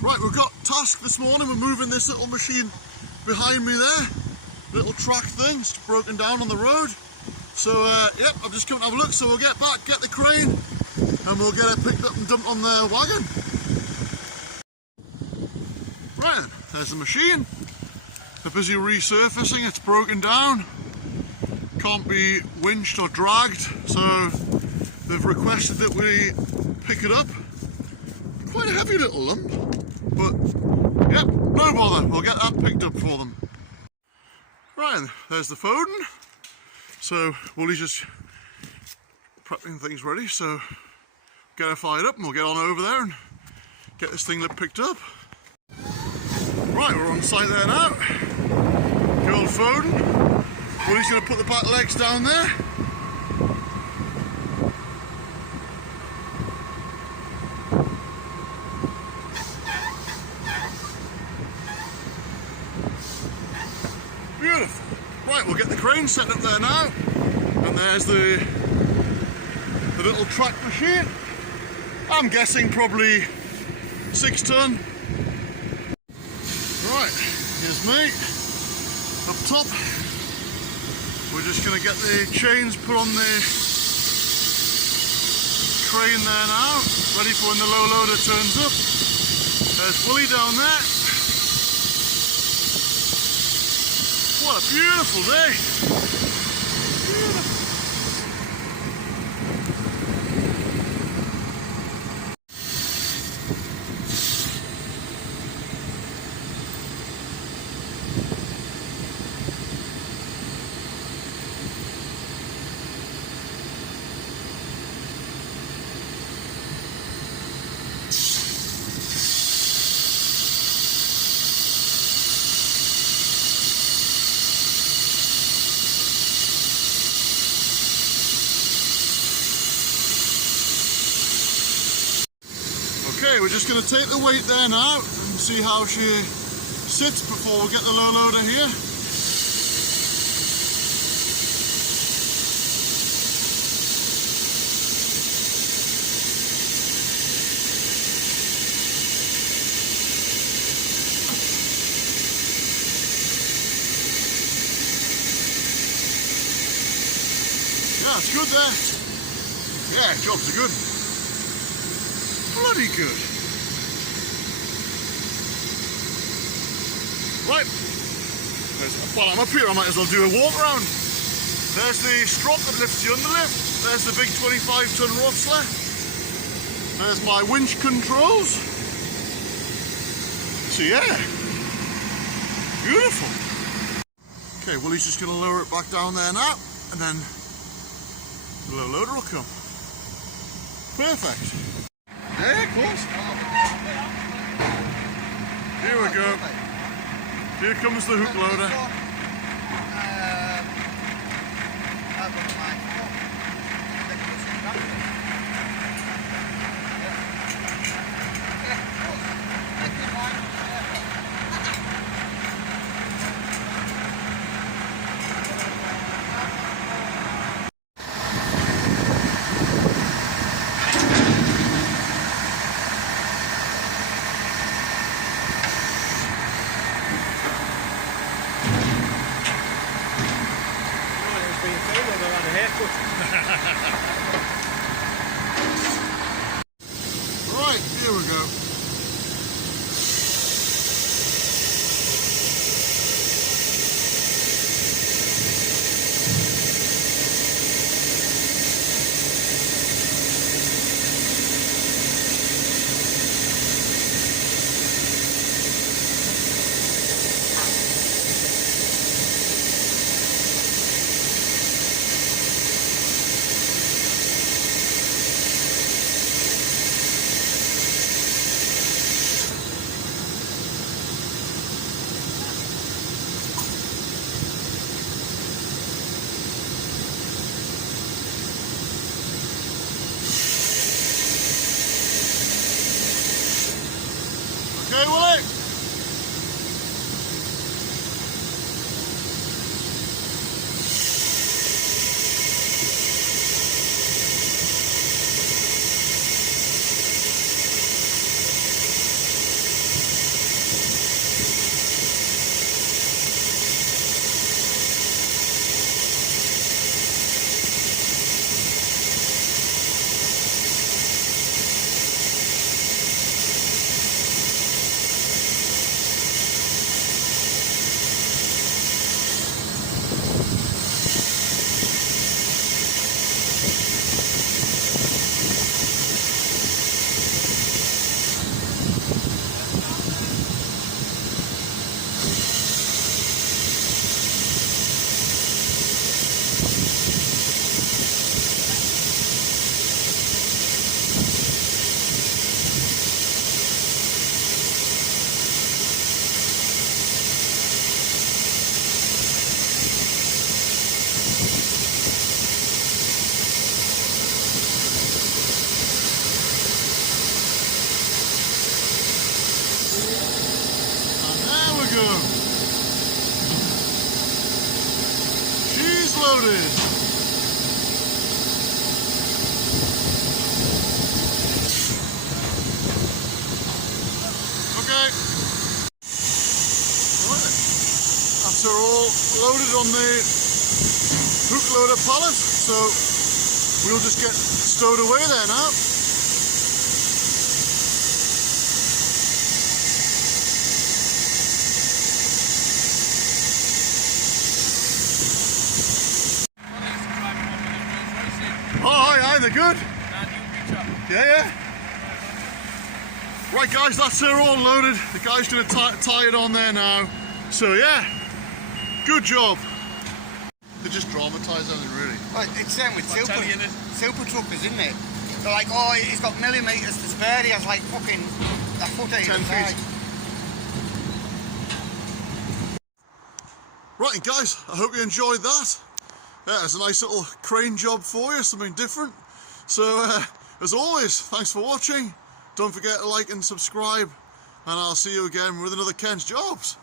Right, we've got task this morning. We're moving this little machine behind me there. Little track thing, it's broken down on the road. So, yep, I've just come to have a look. So we'll get back, get the crane, and we'll get it picked up and dumped on the wagon. Right, there's the machine. They're busy resurfacing, it's broken down. Can't be winched or dragged, so they've requested that we pick it up. Quite a heavy little lump, but yep, no bother, we'll get that picked up for them. Right, there's the Foden. So Woolie's just prepping things ready, so get her fired up and we'll get on over there and get this thing picked up. Right, we're on site there now. Good old Foden. Woolie's going to put the back legs down there. Beautiful. Right, we'll get the crane set up there now. And there's the little track machine. I'm guessing probably 6 ton. Right, here's me up top. We're just going to get the chains put on the crane there now, ready for when the low loader turns up. There's Woolie down there. What a beautiful day! Beautiful. Okay, we're just going to take the weight there now and see how she sits before we get the low loader here. Yeah, it's good there. Yeah, jobs are good. Bloody good. Right, while I'm up here I might as well do a walk around. There's the strop that lifts the underlift. There's the big 25 ton Rotsler. There's my winch controls. So yeah, beautiful. Okay, Willie's just going to lower it back down there now, and then the low loader will come. Perfect. Yeah, of course. Here we go. Here comes the hook loader. Right, here we go. Okay, Willie? go. She's loaded. Okay. Right. After all loaded on the hook loader pallet, so we'll just get stowed away there now. Oh, aye, they're good. Yeah. Right guys, that's her all loaded. The guy's going to tie it on there now. So yeah, good job. They just dramatise everything really. Well, it's same with super truckers, isn't it? They're like, oh, he's got millimetres to spare, he has like fucking a foot 10 feet. Right guys, I hope you enjoyed that. Yeah, it's a nice little crane job for you, something different. So as always, thanks for watching. Don't forget to like and subscribe, and I'll see you again with another Ken's Jobs.